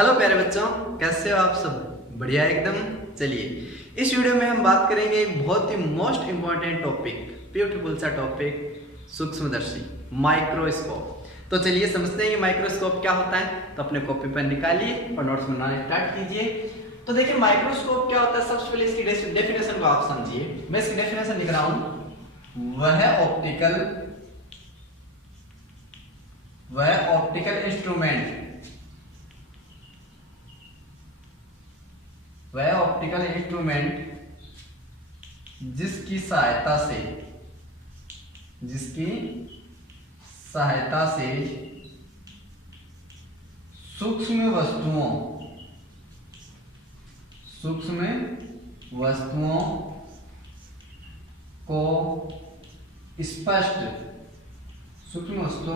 Hello प्यारे बच्चों, कैसे हो आप सब? बढ़िया एकदम। चलिए इस वीडियो में हम बात करेंगे एक बहुत ही मोस्ट इम्पॉर्टेंट टॉपिक, ब्यूटीफुल सा टॉपिक, सूक्ष्मदर्शी, माइक्रोस्कोप। तो चलिए समझते हैं कि माइक्रोस्कोप क्या होता है। तो अपने कॉपी पर निकालिए और नोट्स बनाने स्टार्ट कीजिए। तो देखिए माइक्रोस्कोप क्या होता है, सबसे पहले इसकी डेफिनेशन को आप समझिए। मैं इसकी डेफिनेशन लिख रहा हूं, वह ऑप्टिकल इंस्ट्रूमेंट, वह ऑप्टिकल इंस्ट्रूमेंट जिसकी सहायता से सूक्ष्म वस्तुओं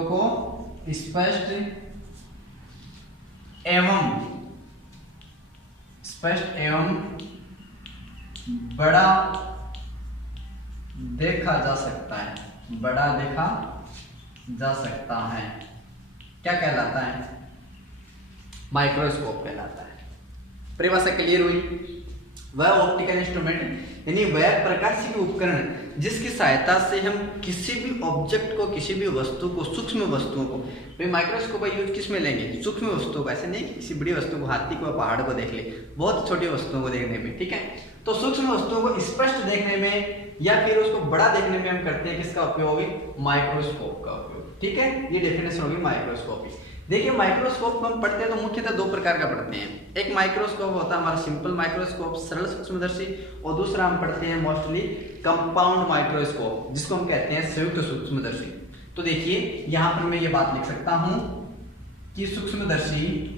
को स्पष्ट एवं बड़ा देखा जा सकता है, क्या कहलाता है? माइक्रोस्कोप कहलाता है। परिभाषा क्लियर हुई। वह ऑप्टिकल इंस्ट्रूमेंट यानी वह प्रकाशिक उपकरण जिसकी सहायता से हम किसी भी ऑब्जेक्ट को, किसी भी वस्तु को, सूक्ष्म वस्तुओं को, भाई माइक्रोस्कोप का यूज किस में लेंगे? सूक्ष्म वस्तुओं को। ऐसे नहीं कि किसी बड़ी वस्तु को, हाथी को, पहाड़ को देख ले, बहुत छोटी वस्तुओं को देखने में, ठीक है। तो सूक्ष्म वस्तुओं को स्पष्ट देखने में या फिर उसको बड़ा देखने में हम करते हैं किसका उपयोग? माइक्रोस्कोप का उपयोग, ठीक है। ये डेफिनेशन होगी माइक्रोस्कोप की। देखिए माइक्रोस्कोप को हम पढ़ते हैं तो मुख्यतः दो प्रकार का पढ़ते हैं। एक माइक्रोस्कोप होता है हमारा सिंपल माइक्रोस्कोप, सरल सूक्ष्मदर्शी, और दूसरा हम पढ़ते हैं मोस्टली कंपाउंड माइक्रोस्कोप, जिसको हम कहते हैं संयुक्त सूक्ष्मदर्शी। तो देखिए यहां पर मैं ये बात लिख सकता हूं कि सूक्ष्मदर्शी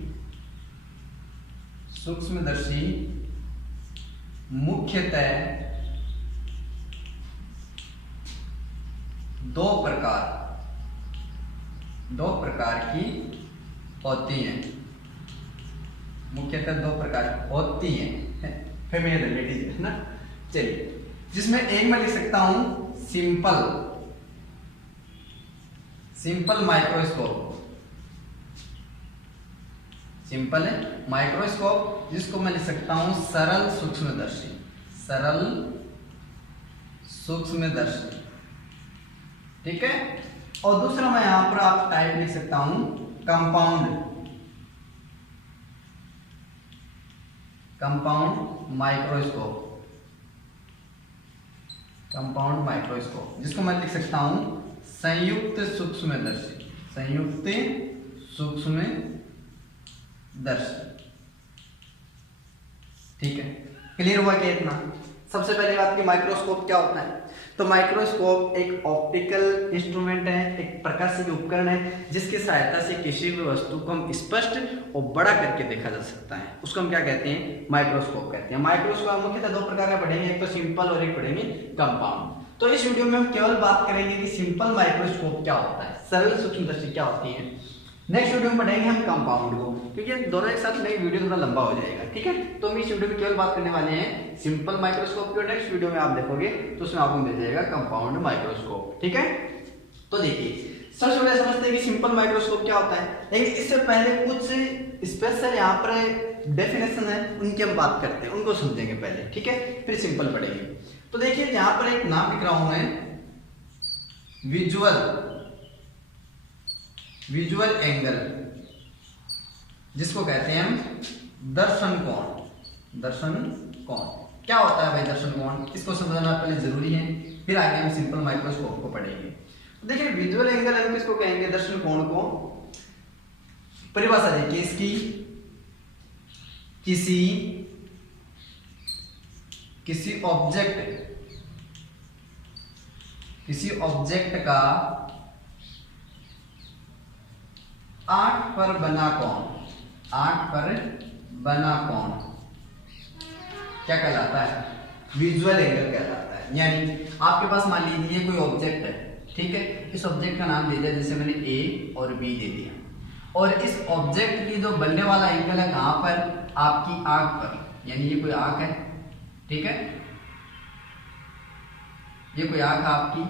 मुख्यतः दो प्रकार की होती हैं, मुख्यतः दो प्रकार होती हैं, फीमेल लेडीज है ना। चलिए जिसमें एक मैं लिख सकता हूं सिंपल माइक्रोस्कोप, जिसको मैं लिख सकता हूं सरल सूक्ष्मदर्शी, ठीक है। और दूसरा मैं यहां पर आप टाइप लिख सकता हूं कंपाउंड माइक्रोस्कोप, जिसको मैं लिख सकता हूं संयुक्त सूक्ष्मदर्शी, ठीक है। क्लियर हुआ क्या इतना? सबसे पहले बात की माइक्रोस्कोप क्या होता है। तो माइक्रोस्कोप एक ऑप्टिकल इंस्ट्रूमेंट है, एक प्रकाशिक उपकरण है जिसकी सहायता से किसी भी वस्तु को हम स्पष्ट और बड़ा करके देखा जा सकता है। उसको हम क्या कहते हैं? माइक्रोस्कोप कहते हैं। माइक्रोस्कोप मुख्यतः दो प्रकार का पढ़ेंगे, एक तो सिंपल और एक पढ़ेंगे कंपाउंड। तो इस वीडियो में हम केवल बात करेंगे कि सिंपल माइक्रोस्कोप क्या होता है, सरल सूक्ष्मदर्शी क्या होती है। नेक्स्ट वीडियो में पढ़ेंगे हम कंपाउंड को, क्योंकि दोनों एक साथ नहीं, वीडियो थोड़ा लंबा हो जाएगा, ठीक है। तो हम इस वीडियो में केवल बात करने वाले हैं सिंपल माइक्रोस्कोप की, और नेक्स्ट वीडियो में आप देखोगे तो उसमें आपको मिल जाएगा कंपाउंड माइक्रोस्कोप, ठीक है। तो देखिए सबसे पहले समझते हैं कि सिंपल माइक्रोस्कोप क्या होता है, लेकिन इससे पहले कुछ स्पेशल यहाँ पर डेफिनेशन है, उनकी हम बात करते हैं, उनको समझेंगे पहले, ठीक है, फिर सिंपल पढ़ेंगे। तो देखिए यहाँ पर एक नाम लिख रहा हूं मैं, विजुअल एंगल, जिसको कहते हैं हम दर्शन कोण। क्या होता है भाई दर्शन कोण? इसको समझना पहले जरूरी है, फिर आगे हम सिंपल माइक्रोस्कोप को पढ़ेंगे। तो देखिए विजुअल एंगल हम किसको कहेंगे? दर्शन कोण को। परिभाषा देखिए इसकी, किसी ऑब्जेक्ट का 8 पर बना कोण क्या कहलाता है? विजुअल एंगल कहलाता है। यानी आपके पास मान लीजिए कोई ऑब्जेक्ट है, ठीक है, इस ऑब्जेक्ट का नाम दे दिया, जैसे मैंने ए और बी दे दिया, और इस ऑब्जेक्ट की जो बनने वाला एंगल है कहां पर? आपकी आंख पर। यानी ये कोई आंख है, ठीक है, ये कोई आंख आपकी,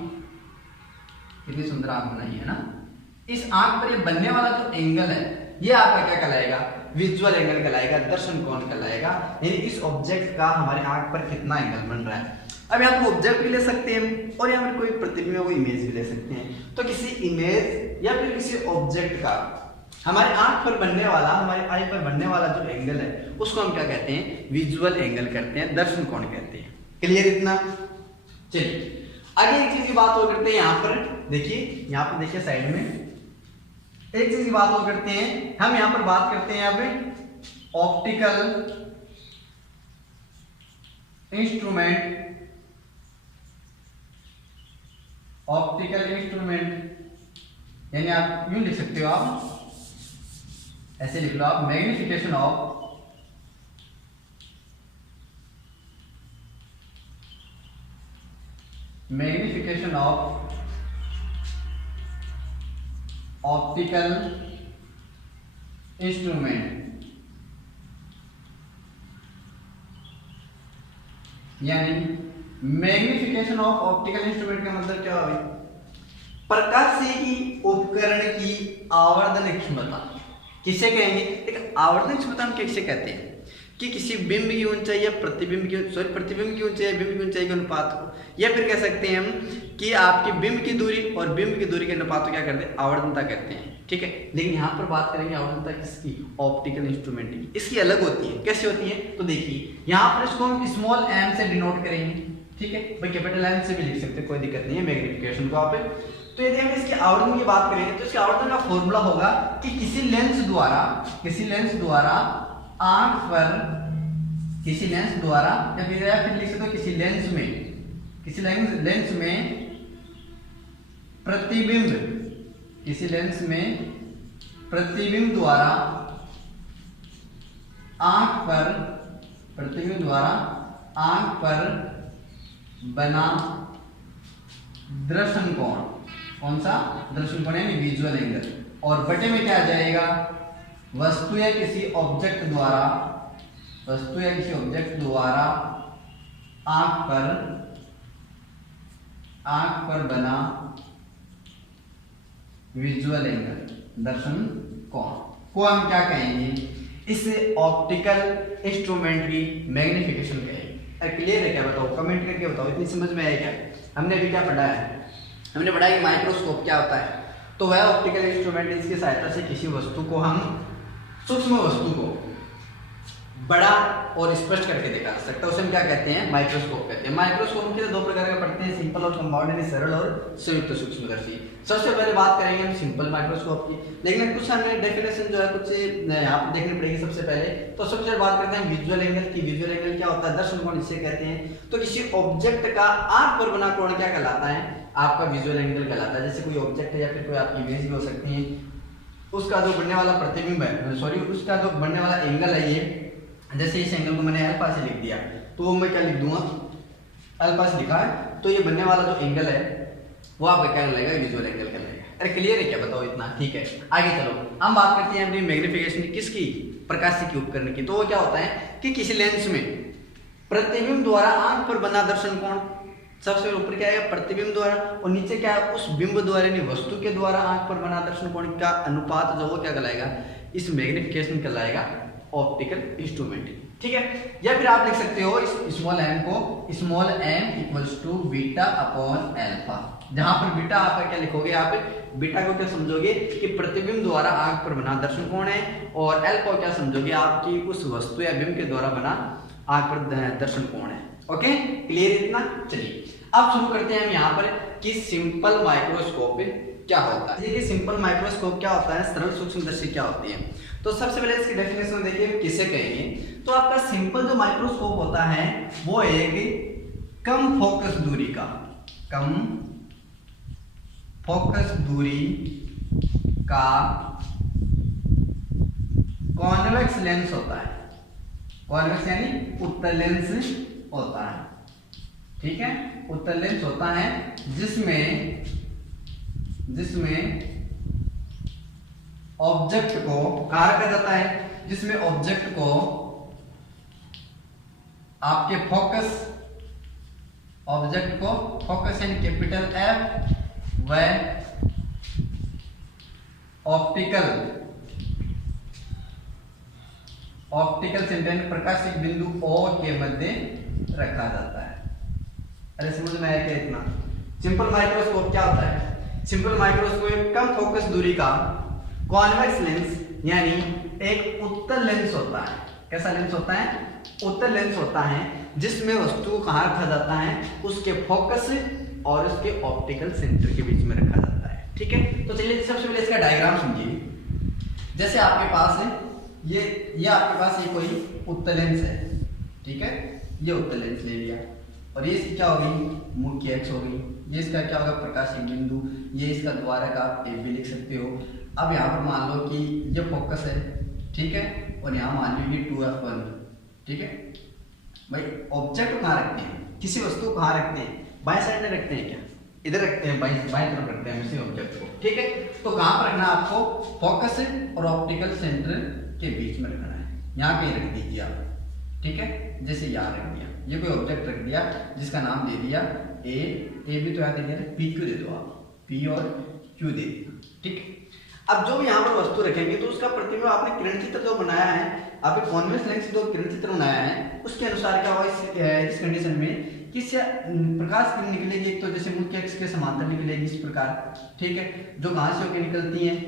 कितनी सुंदर आंख बनाई है ना। इस आंख पर ये बनने वाला जो एंगल है ये आपका क्या कहलाएगा? विजुअल एंगल कहलाएगा, दर्शन कोण कहलाएगा। यानी इस ऑब्जेक्ट का हमारे आंख पर कितना एंगल बन रहा है। अब यहाँ पर ऑब्जेक्ट भी ले सकते हैं और यहाँ पर कोई प्रतिबिंब कोई इमेज भी ले सकते हैं। तो किसी इमेज या फिर किसी ऑब्जेक्ट का हमारे आंख पर बनने वाला, हमारे आई पर बनने वाला जो एंगल है उसको हम क्या कहते हैं, विजुअल एंगल करते हैं, दर्शन कोण कहते हैं। क्लियर इतना। चलिए आगे एक चीज की बात और करते हैं। यहाँ पर देखिए, यहाँ पर देखिए साइड में एक चीज की बात और करते हैं। हम यहाँ पर बात करते हैं यहाँ पे ऑप्टिकल इंस्ट्रूमेंट, ऑप्टिकल इंस्ट्रूमेंट यानी आप यूं लिख सकते हो, आप ऐसे लिख लो आप, मैग्निफिकेशन ऑफ ऑप्टिकल इंस्ट्रूमेंट, यानी मैग्निफिकेशन ऑफ ऑप्टिकल इंस्ट्रूमेंट का मतलब क्या है, प्रकाशीय उपकरण की आवर्धन क्षमता। किसे कहेंगे, एक आवर्धन क्षमता हम किसे कहते हैं कि किसी बिंब की ऊंचाई या प्रतिबिंब की प्रतिबिंब की ऊंचाई या बिंब की ऊंचाई के अनुपात को, या फिर कह सकते हैं हम कि आपकी बिंब की दूरी और बिंब की दूरी के अनुपात को क्या करते हैं, आवर्धनता कहते हैं। ठीक है, लेकिन यहाँ पर बात करेंगे आवर्धनता किसकी, ऑप्टिकल इंस्ट्रूमेंट की। इसकी अलग होती है। कैसे होती है, तो देखिए यहाँ पर इसको हम स्मॉल एम से डिनोट करेंगे। ठीक है भाई, कैपिटल एम से भी लिख सकते हैं, कोई दिक्कत नहीं है मैग्निफिकेशन को आप। तो यदि हम इसकी आवर्धन की बात करेंगे तो इसकी आवर्धन का फॉर्मूला होगा कि किसी लेंस द्वारा आंख पर, किसी लेंस द्वारा या फिर लिख सकते हो किसी लेंस में प्रतिबिंब, किसी लेंस में प्रतिबिंब द्वारा आंख पर बना दर्शन कोण, कौन सा दर्शन कोण यानी विजुअल एंगल, और बटे में क्या आ जाएगा, वस्तु या किसी ऑब्जेक्ट द्वारा आंख पर बना विजुअल एंगल, दर्शन कोण को हम क्या कहेंगे, इस ऑप्टिकल इंस्ट्रूमेंट की मैग्निफिकेशन कहेंगे। क्लियर है क्या, बताओ कमेंट करके बताओ, इतनी समझ में आया क्या। हमने अभी क्या पढ़ा है, हमने पढ़ा कि माइक्रोस्कोप क्या होता है। तो वह ऑप्टिकल इंस्ट्रूमेंट जिसकी सहायता से किसी वस्तु को हम, सूक्ष्म वस्तु को बड़ा और स्पष्ट करके दिखा सकता है, उसे हम क्या कहते हैं, माइक्रोस्कोप कहते हैं। माइक्रोस्कोप के दो प्रकार का पढ़ते हैं, सिंपल और कंपाउंड यानी सरल और संयुक्त सूक्ष्मदर्शी। सबसे पहले बात करेंगे हम सिंपल माइक्रोस्कोप की, लेकिन कुछ हमें डेफिनेशन जो है कुछ यहाँ पर देखनी पड़ेगी। सबसे पहले तो सबसे पहले बात करते हैं विजुअल एंगल की। विजुअल एंगल क्या होता है, दर्शन कोण इसे कहते हैं। तो किसी ऑब्जेक्ट का आंख पर बना कोण क्या कहलाता है, आपका विजुअल एंगल कहलाता है। जैसे कोई ऑब्जेक्ट है या फिर कोई आपकी इमेज भी हो सकती है, उसका जो बनने वाला प्रतिबिंब है, उसका जो बनने वाला एंगल है, ये जैसे इस एंगल को मैंने अल्फा से लिख दिया, तो मैं क्या लिख दूंगा, अल्फा से लिखा है, तो ये बनने वाला जो एंगल है वो आपका क्या कहलाएगा, विजुअल एंगल कहलाएगा। अरे क्लियर है क्या, बताओ इतना। ठीक है, आगे चलो हम बात करते हैं अपनी मैग्निफिकेशन की, किसकी, प्रकाशीय के उपकरण की। तो वो क्या होता है कि किसी लेंस में प्रतिबिंब द्वारा आंख पर बना दर्शन कोण, सबसे ऊपर क्या है प्रतिबिंब द्वारा, और नीचे क्या है उस बिंब द्वारा यानी वस्तु के द्वारा आंख पर बना दर्शन कोण का अनुपात जो वो क्या कहलाएगा, इस मैग्निफिकेशन कहलाएगा ऑप्टिकल इंस्ट्रूमेंट। ठीक है, या फिर आप लिख सकते हो इस स्मॉल एम को, small m equals to beta upon alpha, जहां पर बीटा आप क्या लिखोगे, आप बीटा को क्या समझोगे कि प्रतिबिंब द्वारा आंख पर बना दर्शन कोण है, और अल्फा को क्या समझोगे आपकी उस वस्तु या बिंब के द्वारा बना आंख पर दर्शन कोण है। ओके, क्लियर इतना। चलिए अब शुरू करते हैं हम यहाँ पर कि सिंपल माइक्रोस्कोप क्या होता है। देखिए सिंपल माइक्रोस्कोप क्या होता है, सरल सूक्ष्मदर्शी क्या होती है। तो सबसे पहले इसकी डेफिनेशन देखिए किसे कहेंगे। तो आपका सिंपल जो माइक्रोस्कोप होता है वो एक कम फोकस दूरी का, कम फोकस दूरी का कॉन्वेक्स लेंस होता है। कॉन्वेक्स यानी उत्तल लेंस होता है। ठीक है, उत्तल लेंस होता है जिसमें ऑब्जेक्ट को कहा रखा जाता है, जिसमें ऑब्जेक्ट को आपके फोकस यानी कैपिटल एफ व ऑप्टिकल सेंटर प्रकाशिक बिंदु O के मध्य रखा जाता है। अरे समझ में आया क्या इतना? सिंपल माइक्रोस्कोप क्या होता है? सिंपल माइक्रोस्कोप एक कम फोकस दूरी का कॉन्वेक्स लेंस यानी एक उत्तल लेंस होता है। कैसा लेंस होता है? उत्तल लेंस होता है जिसमें वस्तु को कहाँ रखा जाता है? उसके फोकस और उसके ऑप्टिकल सेंटर के बीच में रखा जाता है। ठीक है, तो चलिए सबसे पहले इसका डायग्राम समझिए। जैसे आपके पास है ये आपके पास ये कोई उत्तल लेंस है। ठीक है, ये उत्तल लेंस ले लिया और ये इसकी क्या हो गई? मुख्य अक्ष हो गई। ये इसका क्या होगा? प्रकाशिक बिंदु। ये इसका द्वारक आप ए भी लिख सकते हो। अब यहाँ पर मान लो कि ये फोकस है, ठीक है, और यहाँ मान लो ये 2f1। ठीक है भाई, ऑब्जेक्ट कहाँ रखते हैं? किसी वस्तु को कहाँ रखते हैं? बाएं साइड में रखते हैं क्या? इधर रखते हैं, बाएं तरफ रखते हैं किसी ऑब्जेक्ट को। ठीक है, तो कहाँ पर रखना आपको? फोकस और ऑप्टिकल सेंटर के बीच में रखना है। यहाँ कहीं रख दीजिए आप। ठीक है, जैसे यहाँ रख दिया, ये कोई ऑब्जेक्ट रख दिया जिसका नाम दे दिया ए भी तो यहाँ दे दिया, पी क्यू दे दो आप, पी और क्यू दे दिया। ठीक है, अब जो भी यहाँ पर वस्तु रखेंगे तो उसका प्रतिबिंब आपने किरण चित्र जो बनाया है, आपने कॉन्वेक्स लेंस जो किरण चित्र बनाया है उसके अनुसार क्या होगा इस कंडीशन में किस प्रकाश किरण निकलेगी? एक तो जैसे मुख्य अक्ष के समांतर निकलेगी इस प्रकार। ठीक है, जो कहाँ से होकर निकलती हैं?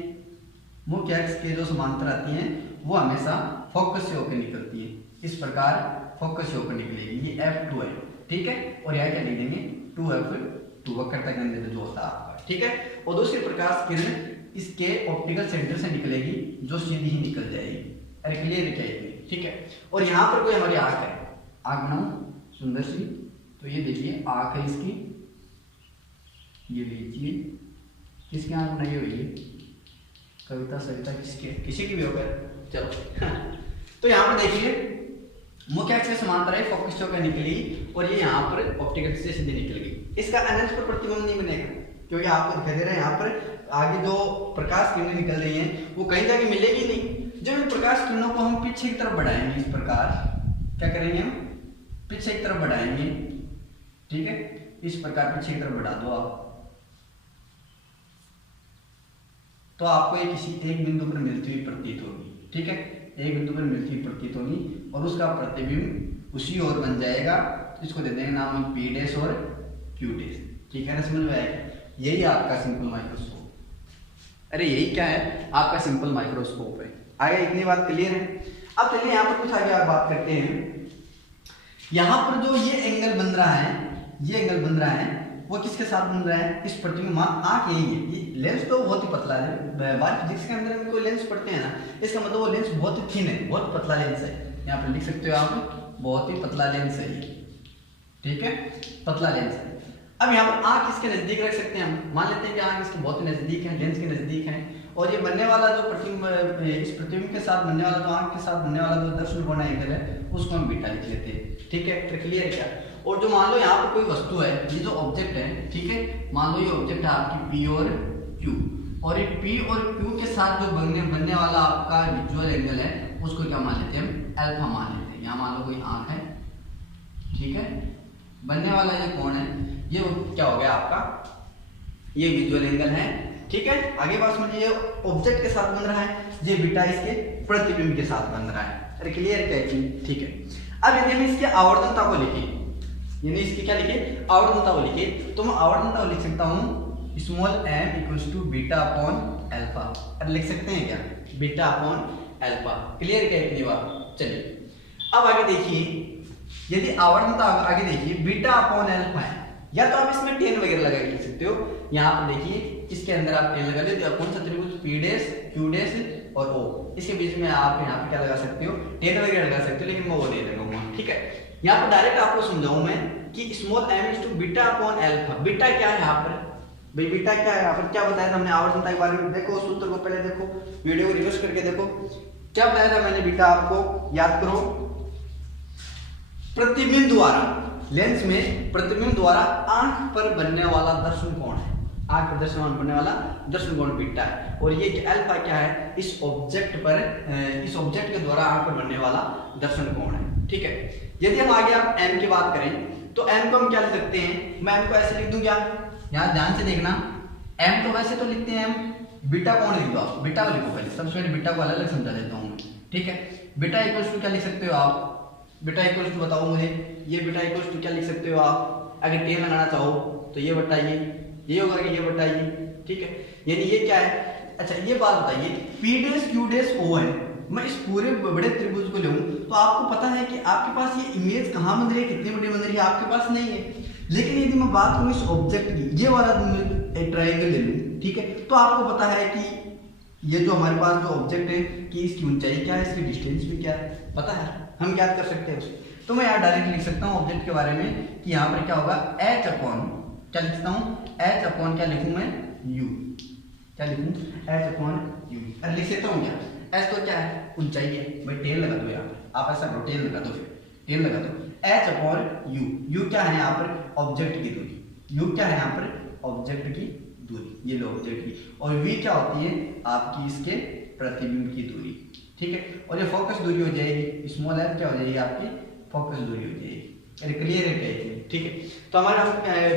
मुख्य अक्ष के जो समांतर आती हैं वो हमेशा फोकस से होकर निकलती है। इस प्रकार फोकस से होकर निकलेगी। ये F2 है। ठीक है, और यहाँ क्या लिख देंगे? 2F2 वक्रता केंद्र जो होता है आपका। ठीक है, और दूसरी प्रकाश किरण इसके ऑप्टिकल सेंटर से निकलेगी जो सीधी ही निकल जाएगी। अरे क्लियर क्या है? ठीक है, और यहाँ पर कोई हमारी आंख है, आंख बनाओ सुंदर सी। तो ये देखिए आंख है इसकी, ये लीजिए, किसकी आंख बनाई हुई है? कविता सविता किसके? किसी की भी होगा, चलो। तो यहाँ पर देखिए मुख्य अक्ष से समांतर है, फोकस होकर निकली और ये यहाँ पर ऑप्टिकल से सीधे निकल गई। इसका अनंत पर प्रतिबिंब नहीं बनेगा क्योंकि आपको दिखाई दे रहा है यहाँ पर आगे जो प्रकाश किरणें निकल रही हैं वो कहीं जाके मिलेगी नहीं। जब इन प्रकाश किरणों को हम पीछे की तरफ बढ़ाएंगे, इस प्रकार क्या करेंगे? हम पीछे की तरफ बढ़ाएंगे। ठीक है, इस प्रकार पीछे की तरफ बढ़ा दो आप, तो आपको ये किसी एक बिंदु पर मिलती हुई प्रतीत होगी। ठीक है, एक बिंदु पर मिलती हुई प्रतीत होगी और उसका प्रतिबिंब उसी ओर बन जाएगा। इसको दे देंगे नाम P डैश और Q डैश। ठीक है ना, समझ में आएगा? यही आपका सिंपल माइक्रोस्कोप। अरे यही क्या है? आपका सिंपल माइक्रोस्कोप है। आगे इतनी बात क्लियर है? अब चलिए यहाँ पर कुछ आगे बात करते हैं। यहाँ पर जो ये एंगल बन रहा है, ये एंगल बन रहा है वो किसके साथ बन रहा है? इस प्रतिबिंब मान आंख यही है। ये लेंस तो बहुत ही पतला है, बाहर फिजिक्स के अंदर में कोई लेंस पढ़ते हैं ना, इसका मतलब वो लेंस बहुत ही थिन है, बहुत पतला लेंस है। यहाँ पर लिख सकते हो आप, बहुत ही पतला लेंस है ये। ठीक है, पतला लेंस है। अब यहाँ पर आंख इसके नजदीक रख सकते हैं हम, मान लेते हैं कि आंख इसके बहुत ही नजदीक है, लेंस के नजदीक है, और ये बनने वाला जो प्रतिबिंब, इस प्रतिबिंब के साथ बनने वाला जो आंख के साथ बनने वाला जो दर्शन कोण एंगल है उसको हम बीटा लिख लेते हैं। ठीक है, तो क्लियर है क्या? और जो मान लो यहाँ पर कोई वस्तु है, ये जो ऑब्जेक्ट है, ठीक है, मान लो ये ऑब्जेक्ट है आपकी P और Q, और ये P और Q के साथ जो बनने वाला आपका विजुअल एंगल है उसको क्या मान लेते हैं? हम अल्फा मान लेते हैं। यहाँ मान लो कोई आंख है, ठीक है, बनने वाला ये कोण है, ये क्या हो गया आपका? ये विजुअल एंगल है। ठीक है, आगे बात समझिए, ये ऑब्जेक्ट के साथ बन रहा है, ये बीटा इसके प्रतिबिंब के साथ बन रहा है। अरे क्लियर क्या है? ठीक है, अब यदि हम इसकी आवर्तनता को लिखें, यानी इसकी क्या लिखे? आवर्तनता को लिखे, तो मैं आवर्तनता को लिख सकता हूँ small m equals to beta upon alpha. अब लिख सकते हैं क्या? Beta upon alpha. क्लियर क्या इतनी बात? चलिए अब आगे देखिए, यदि आवर्तनता आगे देखिए बीटा अपॉन अल्फा है, या तो आप इसमें टेन वगैरह लगा के लिख सकते हो। यहाँ पर देखिए इसके अंदर आप टेन लगा लेते हो, कौन सा त्रिभुज P डैश Q डैश और O, इसके बीच में आप यहाँ पे क्या लगा सकते हो? टेन वगैरह लगा सकते हो, लेकिन मैं वो नहीं लगाऊंगा। ठीक है, यहाँ पर डायरेक्ट आपको समझाऊं मैं कि small m is to beta upon alpha. Beta क्या है यहाँ पर भाई? बीटा क्या है यहाँ पर? क्या बताया था हमने आवर्तनता के बारे में? देखो सूत्र को पहले देखो, वीडियो को रिवर्स करके देखो, क्या बताया था मैंने? बीटा आपको याद करो, प्रतिबिंब द्वारा, लेंस में प्रतिबिंब द्वारा आंख पर बनने वाला दर्शन कोण है, आंख पर दर्शन बनने वाला दर्शन कोण बीटा है। और ये अल्फा क्या है? इस ऑब्जेक्ट पर, इस ऑब्जेक्ट के द्वारा आंख पर बनने वाला दर्शन कोण है। ठीक है, यदि हम आगे आप m की बात करें तो m को हम क्या लिख सकते हैं? मैं m को ऐसे लिख दूं क्या? यहाँ ध्यान से देखना, m तो वैसे तो लिखते हैं हम बीटा कोण लिख दो, आप बीटा को लिखो पहले, सबसे पहले बीटा को अलग अलग समझा देता हूँ। ठीक है। बीटा इक्वल्स टू क्या लिख सकते हो आप, बीटा इक्वल्स टू बताओ मुझे, ये बीटा इक्वल्स टू क्या लिख सकते हो आप, अगर टेन लगाना चाहो तो ये बताइए, ये होगा कि ये बताइए, ठीक है। यानी ये क्या है, अच्छा ये बात बताइए, P dash Q dash O है, मैं इस पूरे बड़े त्रिभुज को लूं तो आपको पता है कि आपके पास ये इमेज कहाँ बन रही है, कितनी बड़ी बन रही है, आपके पास नहीं है। लेकिन यदि मैं बात करूं इस ऑब्जेक्ट की, ये वाला एक ट्रायंगल ले लूं, ठीक है, तो आपको पता है कि ये जो हमारे पास जो ऑब्जेक्ट है कि इसकी ऊंचाई क्या है, इसकी डिस्टेंस भी क्या है, पता है, हम ज्ञात कर सकते हैं उसे। तो मैं यहाँ डायरेक्ट लिख सकता हूँ ऑब्जेक्ट के बारे में कि यहाँ पर क्या होगा, एच अपॉन क्या लिखता हूँ, एच अपॉन क्या लिखूँ मैं, यू, क्या लिखूँ, एच अपॉन यू। अरे लिख सकता हूँ क्या, एच तो क्या है, ऊंचाई है, भाई टेन लगा दो यहाँ पर, आप ऐसा करो टेन लगा दो, फिर टेन लगा दो, एच अपॉन यू, यू क्या है यहाँ पर ऑब्जेक्ट की दूरी, यू क्या है यहाँ पर ऑब्जेक्ट की दूरी, ये लो ऑब्जेक्ट की, और वी क्या होती है आपकी इसके प्रतिबिंब की दूरी, ठीक है। और ये फोकस दूरी हो जाएगी, स्मॉल एफ क्या हो जाएगी आपकी फोकस दूरी हो जाएगी। अरे क्लियर है क्या है, ठीक है। तो हमारा हम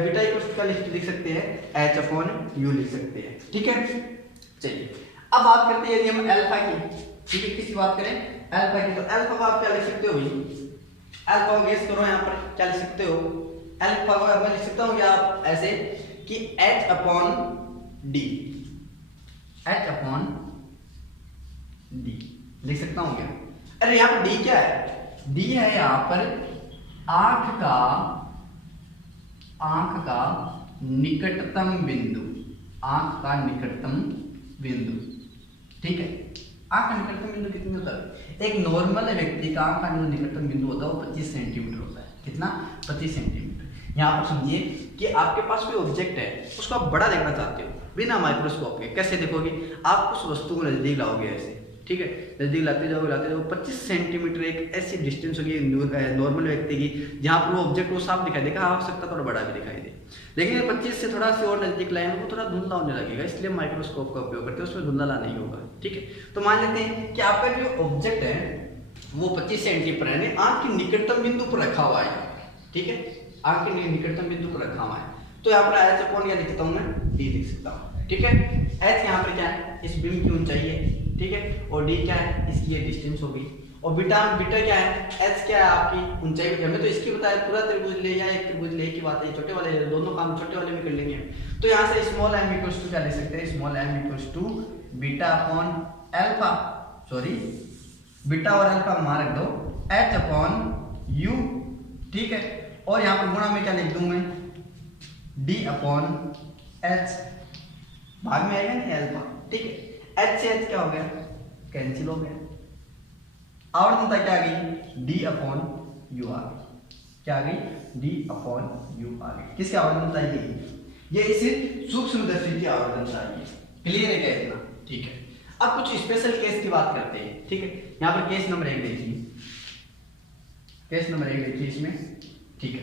बीटा इक्वल्स का लिख सकते हैं एच अपॉन यू लिख सकते हैं, ठीक है। चलिए अब बात करते हैं यदि हम अल्फा की, ठीक है, किसकी बात करें, अल्फा की, तो अल्फा को आप क्या लिख सकते हो भाई, अल्फा को गेस करो यहाँ पर क्या लिख सकते हो, अल्फा को मैं लिख सकता हूँ क्या आप ऐसे कि h upon D, h upon D लिख सकता हूँ क्या। अरे यहाँ पर d क्या है, d है यहाँ पर आंख का निकटतम बिंदु, आंख का निकटतम बिंदु, ठीक है। आंख का निकटतम बिंदु कितनी होता है, एक नॉर्मल व्यक्ति का आंख का जो निकटतम बिंदु होता है वो 25 सेंटीमीटर होता है, कितना, 25 सेंटीमीटर। यहाँ पर समझिए कि आपके पास कोई ऑब्जेक्ट है, उसको आप बड़ा देखना चाहते हो बिना माइक्रोस्कोप के, कैसे देखोगे, आप उस वस्तु को नजदीक लाओगे ऐसे, ठीक है, नजदीक लाते जाओगे 25 सेंटीमीटर एक ऐसी डिस्टेंस होगी नॉर्मल व्यक्ति की जहाँ पर वो ऑब्जेक्ट को साफ दिखाई देगा, हो सकता है थोड़ा बड़ा भी दिखाई दे, लेकिन 25 से थोड़ा सी और नजदीक लाएंगे वो थोड़ा धुंधला होने लगेगा, इसलिए माइक्रोस्कोप का उपयोग करते हैं, उसमें धुंधला नहीं होगा, ठीक है। तो मान लेते हैं कि आपका जो ऑब्जेक्ट है वो 25 सेंटीमीटर है, आंख के निकटतम बिंदु पर रखा हुआ है, ठीक है, आंख के निकटतम बिंदु पर रखा हुआ है। तो यहाँ पर एच अपॉन क्या लिखता हूँ मैं, डी लिख सकता हूँ, ठीक है। एच यहाँ पर क्या है, इस बिंब की ऊंचाई है, ठीक है, और डी क्या है, इसकी ये डिस्टेंस होगी, और बीटा क्या है, एच क्या है आपकी ऊंचाई, हमें तो इसकी बताया पूरा त्रिभुज ले या एक त्रिभुज ले की बात है, छोटे वाले दोनों काम छोटे वाले में कर लेंगे। तो यहाँ से स्मॉल m इक्वल्स टू क्या लिख सकते हैं, small m equals to beta upon alpha, sorry beta और अल्फा मान रख दो, h अपॉन यू, ठीक है, और यहाँ पर गुणा में क्या लिख दूं मैं, d अपॉन h, भाग में आएगा नहीं अल्फा, ठीक है, h से h क्या हो गया, कैंसिल हो गया, आवर्तनता क्या आ गई, d अपॉन यू आ गई, क्या आ गई, d अपॉन यू आ गई, किसकी आवर्तनता ये इस सूक्ष्मदर्शी की आवर्तनता है, क्लियर है क्या इतना, ठीक है। अब कुछ स्पेशल केस की बात करते हैं, ठीक है। यहाँ पर केस नंबर 1 देखिए, केस नंबर 1 देखिए इसमें, ठीक है।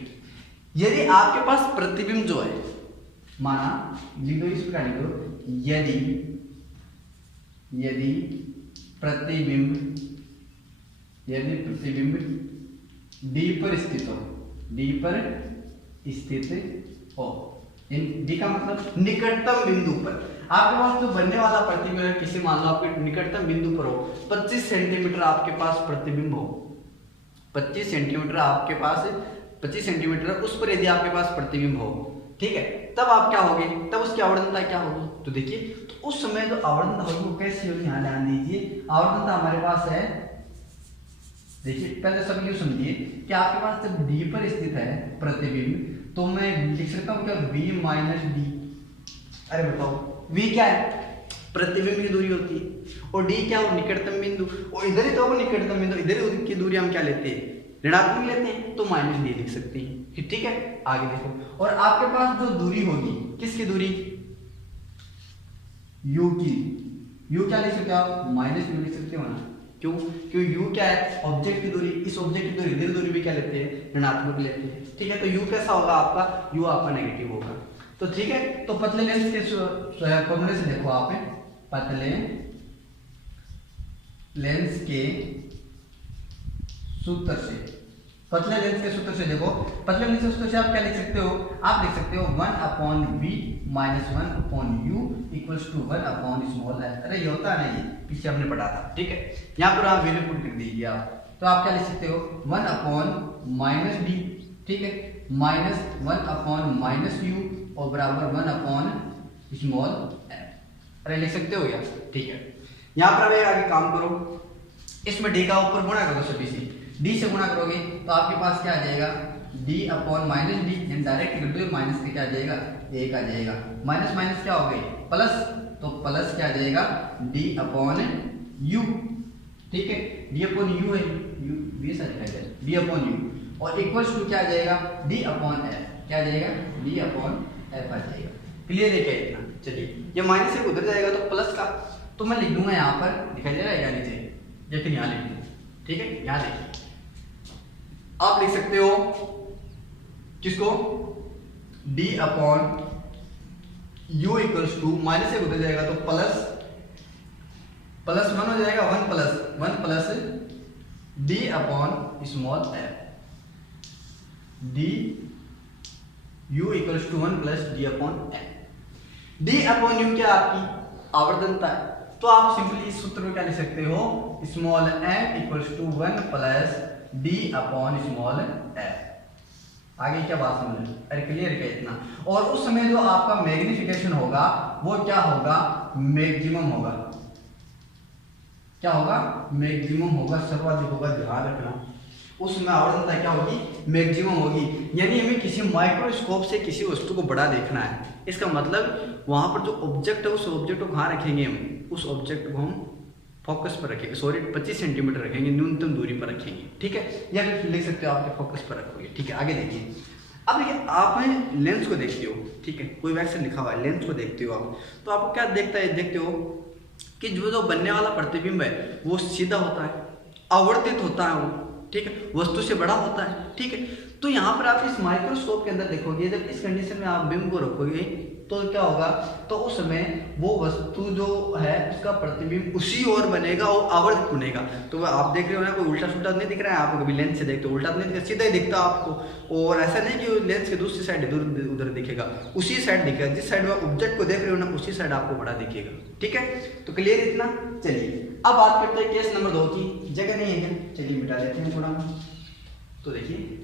यदि आपके पास प्रतिबिंब जो है, माना लिख दो इस प्रकार लिख दो, यदि प्रतिबिंब D पर स्थित हो, D पर स्थित हो, D का मतलब निकटतम बिंदु पर, आपके पास जो बनने वाला प्रतिबिंब है, किसी मान लो आपके निकटतम बिंदु पर हो, 25 सेंटीमीटर आपके पास प्रतिबिंब हो, 25 सेंटीमीटर आपके पास 25 सेंटीमीटर उस पर यदि आपके पास प्रतिबिंब हो, ठीक है, तब आप क्या होगे, तब उसकी आवर्तनता क्या होगी, तो देखिए तो उस समय जो आवर्तनता होगी वो कैसी होगी, यहाँ ध्यान दीजिए, आवर्तनता हमारे पास है, देखिए पहले सब ये समझिए कि आपके पास जब D पर स्थित है प्रतिबिंब, तो मैं लिख सकता हूँ क्या, V माइनस डी, अरे बताओ V क्या है, प्रतिबिंब की दूरी होती है, और D क्या हो, निकटतम बिंदु, और इधर ही तो वो निकटतम बिंदु, इधर की दूरी हम क्या लेते हैं, ऋणात्मक लेते हैं, तो माइनस डी लिख सकते हैं, ठीक है। आगे देखो, और आपके पास जो दूरी होगी, किसकी दूरी, U की, U क्या लिख सकते हो आप, माइनस यू लिख सकते हो ना, क्यों, क्यों U क्या है, ऑब्जेक्ट की दूरी, इस ऑब्जेक्ट की दूरी, इधर दूरी भी क्या लेते हैं, ऋणात्मक लेते हैं, ठीक है। तो U कैसा होगा आपका, U आपका नेगेटिव होगा, तो ठीक है। तो पतले लेंस के फॉर्मूले से देखो आप, पतले लेंस के सूत्र से पतले लेंस के सूत्र से देखो, पतले लेंस के सूत्र से आप क्या लिख सकते हो, आप लिख सकते हो 1/v minus 1/u equals to 1/स्मॉल l। अरे ये होता है ना, ये पीछे हमने पढ़ा था, ठीक है। यहाँ पर आप वैल्यू पुट कर दीजिए आप, तो आप क्या लिख सकते हो 1/-d, ठीक है, माइनस 1/-u और बराबर 1/स्मॉल l। अरे लिख सकते हो क्या, ठीक है। यहाँ पर अब आगे काम करो, इसमें d का ऊपर गुणा करो सभी से, d से गुणा करोगे तो आपके पास क्या आ जाएगा d/-d, यानी डायरेक्ट कर दो माइनस के क्या आ जाएगा 1 आ जाएगा, माइनस माइनस क्या हो गई प्लस, तो प्लस क्या आ जाएगा d/u, ठीक है, d/u है, u ये लिखा जाए d/u और इक्वल्स टू क्या आ जाएगा d/f, क्या आ जाएगा d/f आ जाएगा। क्लियर है क्या इतना? चलिए ये माइनस से उधर जाएगा तो प्लस का, तो मैं लिख दूंगा यहाँ पर, दिखाई दे रहा है क्या नीचे, या फिर यहाँ लिख दूँ, ठीक है। यहाँ देखिए आप लिख सकते हो किसको d/u इक्वल्स टू, माइनस से उधर जाएगा तो प्लस 1 हो जाएगा, 1 प्लस d/स्मॉल f, du equals to 1 plus d/f। d/u क्या आपकी आवर्धनता है, तो आप सिंपली इस सूत्र में क्या लिख सकते हो small m equals to 1 plus d/स्मॉल f। आगे क्या बात समझ, अरे क्लियर क्या इतना? और उस समय जो आपका मैग्निफिकेशन होगा वो क्या होगा, मैक्सिमम होगा, क्या होगा मैक्सिमम होगा, सर्वाधिक होगा, ध्यान रखना। उसमें आवर्धनता क्या होगी, मैक्सिमम होगी। यानी हमें किसी माइक्रोस्कोप से किसी वस्तु को बड़ा देखना है, इसका मतलब वहां पर जो ऑब्जेक्ट है उस ऑब्जेक्ट को कहाँ रखेंगे हम, उस ऑब्जेक्ट को हम फोकस पर रखेंगे, सॉरी 25 सेंटीमीटर रखेंगे, न्यूनतम दूरी पर रखेंगे, ठीक है, या फिर लिख सकते हो आपके फोकस पर रखोगे, ठीक है। आगे देखिए, अब देखिए आप लेंस को देखते हो, ठीक है, कोई वैक्स लिखा हुआ है, लेंस को देखते हो आप, तो आपको क्या देखते हो कि जो बनने वाला प्रतिबिंब है वो सीधा होता है, आवर्तित होता है वो, ठीक है, वस्तु से बड़ा होता है, ठीक है। तो यहाँ पर आप इस माइक्रोस्कोप के अंदर देखोगे, जब इस कंडीशन में आप बिंब को रखोगे तो क्या होगा, तो उस समय वो वस्तु जो है उसका प्रतिबिंब उसी ओर बनेगा और आवर्तित बनेगा। तो आप देख रहे हो ना, कोई उल्टा सुल्टा नहीं दिख रहा है आपको, कभी लेंस से देखते हो उल्टा नहीं दिखता, सीधा ही दिखता आपको, और ऐसा नहीं कि लेंस के दूसरी साइड इधर उधर दिखेगा, उसी साइड दिखेगा, जिस साइड में ऑब्जेक्ट को देख रहे हो ना उसी साइड आपको बड़ा दिखेगा, ठीक है। तो क्लियर इतना? चलिए अब बात करते हैं केस नंबर 2 की। जगह नहीं है क्या, चलिए मिटा देते हैं थोड़ा, तो देखिए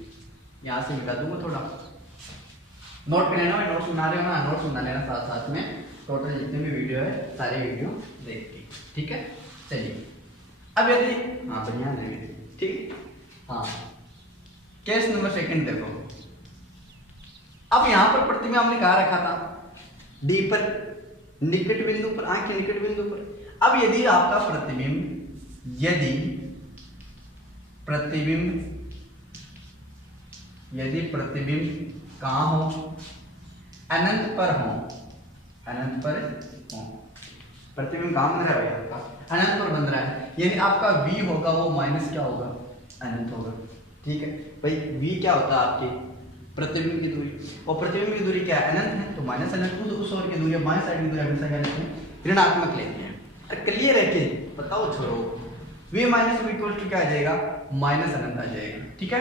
यहाँ से मिटा दूंगा थोड़ा, नोट कर लेना, नोट्स बना रहे हो ना, नोट्स बना लेना साथ साथ में, टोटल जितने भी वीडियो है सारे वीडियो देख के, ठीक है। चलिए अब यदि हाँ बढ़िया देंगे, ठीक, हाँ केस नंबर 2 देखो। अब यहाँ पर प्रतिबिंब हमने कहाँ रखा था, डी पर, निकट बिंदु पर, आंख के निकट बिंदु पर। अब यदि आपका प्रतिबिंब, यदि प्रतिबिंब कहाँ हो, अनंत पर हो, प्रतिबिंब कहाँ बन रहा है भाई आपका, अनंत पर बन रहा है, यानी आपका v होगा वो माइनस क्या होगा, अनंत होगा, ठीक है भाई। v क्या होता है आपके प्रतिबिंब की दूरी, और प्रतिबिंब की दूरी क्या है, अनंत है, तो माइनस अनंत उस ओर की दूरी, बाएं साइड की दूरी हमेशा क्या लेते हैं, ऋणात्मक लेते हैं। क्लियर है कि बताओ, छोड़ो, v minus v equal to क्या आ जाएगा, माइनस अनंत आ जाएगा, ठीक है।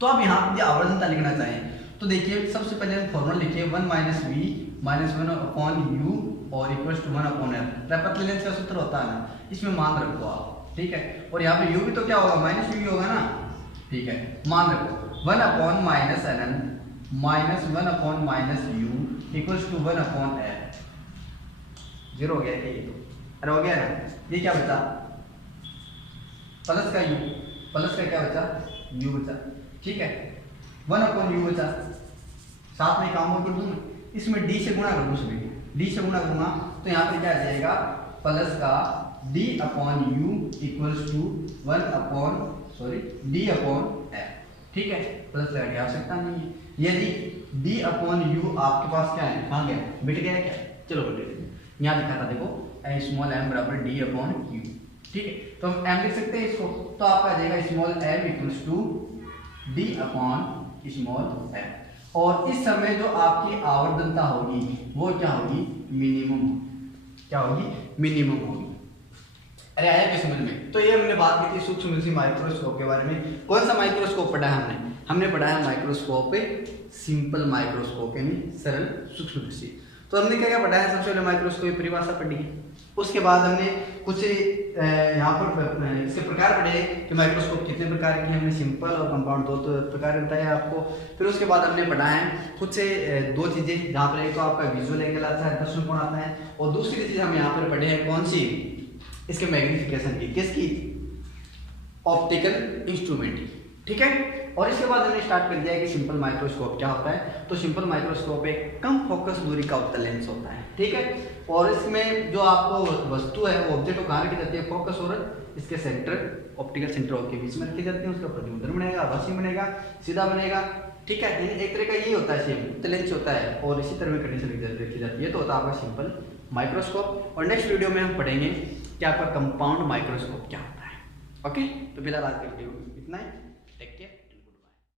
तो अब यहाँ पर आवर्धनता लिखना चाहें तो देखिए सबसे पहले हम फॉर्मूला लिखिए 1 माइनस वी माइनस 1/u और इक्वल्स टू 1/f। पतले लेंस का सूत्र होता है ना, इसमें मान रखो आप, ठीक है। और यहाँ पे u भी तो क्या होगा, माइनस u होगा ना, ठीक है, मान रखो 1 माइनस अनंत minus 1 minus u equals to 1/f। 0 हो गया क्या, ये तो अरे हो गया ना, ये क्या बचा, प्लस का u, प्लस का क्या बचा, u बचा, ठीक है, 1/u बचा, साथ में काम और कर दूँ, इसमें d से गुणा कर दूँ, सभी d से गुणा करूँगा तो यहाँ पे क्या आ जाएगा, प्लस का d/u इक्वल्स टू d/f, ठीक है, प्लस लगाने की आवश्यकता नहीं है। यदि d/u आपके पास क्या है, कहाँ गया, मिट गया क्या, चलो मिट गया, यहाँ लिखा था देखो स्मॉल m बराबर d/u, ठीक है, तो हम m लिख सकते हैं इसको, तो आपका आ जाएगा स्मॉल m इक्वल्स टू d/स्मॉल m। और इस समय जो आपकी आवर्धनता होगी वो क्या होगी, मिनिमम, क्या होगी, मिनिमम होगी। अरे आया कि समझ में? तो ये हमने बात की थी सूक्ष्मदर्शी माइक्रोस्कोप के बारे में। कौन सा माइक्रोस्कोप पढ़ा है हमने पढ़ा है माइक्रोस्कोप सिंपल माइक्रोस्कोप यानी सरल सूक्ष्मदर्शी। तो हमने क्या क्या पढ़ा है? सबसे पहले माइक्रोस्कोप की परिभाषा पढ़ी है, उसके बाद हमने कुछ यहाँ पर इसके प्रकार पढ़े कि माइक्रोस्कोप कितने प्रकार के हैं, हमने सिंपल और कंपाउंड दो प्रकार बताए आपको। फिर उसके बाद हमने पढ़ा है कुछ से दो चीजें, जहाँ पर एक तो आपका विजुअल एंगल आता है, दर्शन कोण आता है, और दूसरी चीज हम यहाँ पर पढ़े हैं कौन सी? इसके मैग्निफिकेशन की, किसकी? ऑप्टिकल इंस्ट्रूमेंट की, ठीक है। और इसके बाद हमने स्टार्ट कर दिया कि सिंपल माइक्रोस्कोप क्या होता है। तो सिंपल माइक्रोस्कोप एक कम फोकस दूरी का उत्तल लेंस होता है, ठीक है। और इसमें जो आपको वस्तु है वो ऑब्जेक्ट को कहाँ रखी जाती है? फोकस और इसके सेंटर, ऑप्टिकल सेंटर के बीच में रखी जाती है। उसका प्रतिबिंब बनेगा, आभासी बनेगा, सीधा बनेगा, ठीक है। एक तरह का ये होता है, सेम उत्तल लेंस होता है और इसी तरह में कंडीशन रखी जाती है। तो होता है आपका सिंपल माइक्रोस्कोप। और नेक्स्ट वीडियो में हम पढ़ेंगे कि आपका कंपाउंड माइक्रोस्कोप क्या होता है। ओके, तो फिलहाल आज के वीडियो में इतना ही।